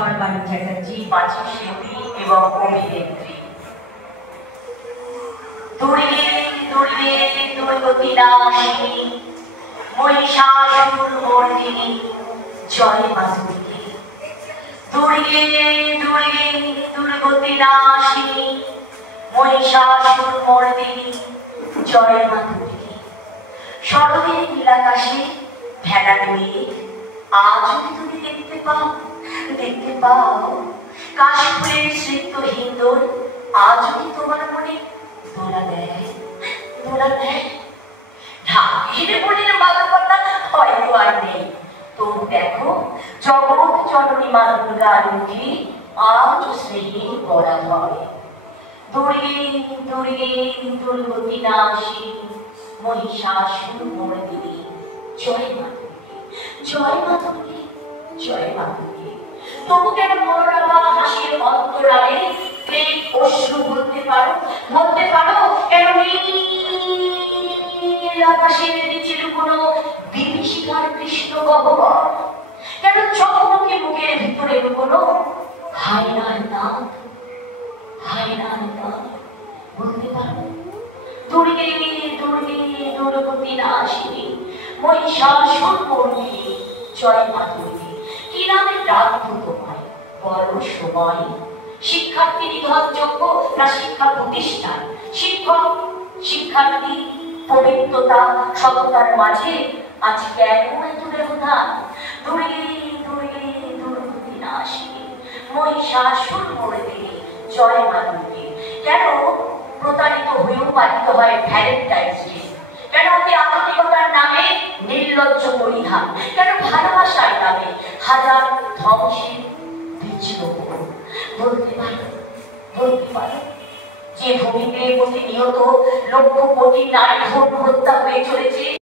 সর্বাণী চ্যাটার্জি, বাচিক শিল্পী এবং অভিনেত্রী। দুর্গে দুর্গে দুর্গতি নাশিনী মহিষাসুর মর্দিনী জয় মা দুর্গে। দুর্গে দুর্গে দুর্গতি নাশিনী মহিষাসুর মর্দিনী জয় মা দুর্গে। শরতের নীলাকাশে ভেড়া দুয়ে আজ তুমি দেখতে পাও কাশফুলের স্নিগ্ধ হিন্দোল আজ কি তোমার মনে দোলা দেয় ঢাকির মনের মাদকতা হয়তো আর নেই। তবু দেখো জগৎ জননী মা দুর্গার মুখে আজ স্নেহে গড়া হয়। দুর্গে দুর্গে দুর্গতি নাশিনী মহিষাসুর মর্দিনী জয় মা দুর্গে, জয় মা দুর্গে, জয় মা দুর্গে। তবু কেন মনোরমা হাসির অন্তরালে প্রেম অশ্রু বলতে পারো কেন আকাশের নিচে লুকোনো বিভীষিকার কৃষ্ণ গহ্বর, কেন চকমকে মুখের ভিতরে লুকোনো হায়নার নাম বলতে পারো? দুর্গে দুর্গে দুর্গতি নাশিনী মহিষাসুর মর্দিনী জয় মা দুর্গে। কি নামে ডাকবো তোমায় বড় সময়? শিক্ষার্থী নির্ভরযোগ্য না শিক্ষা প্রতিষ্ঠান? শিক্ষক শিক্ষার্থী পবিত্রতা সততার মাঝে আজ কেন এত ব্যবধান? দুর্গে দুর্গে দুর্গতি নাশিনী মহিষাসুর মর্দিনী জয় মা দুর্গে। কেন প্রতারিত হয়েও পালিত হয় ভ্যালেন্টাইন্স ডে? কেন অতি আধুনিকতার নামে নির্লজ্জ পরিধান? কেন ভালোবাসার নামে হাজার ধ্বংসের বীজ রোপণ? বলতে পারো যে ভূমিতে প্রতিনিয়ত লক্ষ কোটি নারী হত্যা হয়ে চলেছে?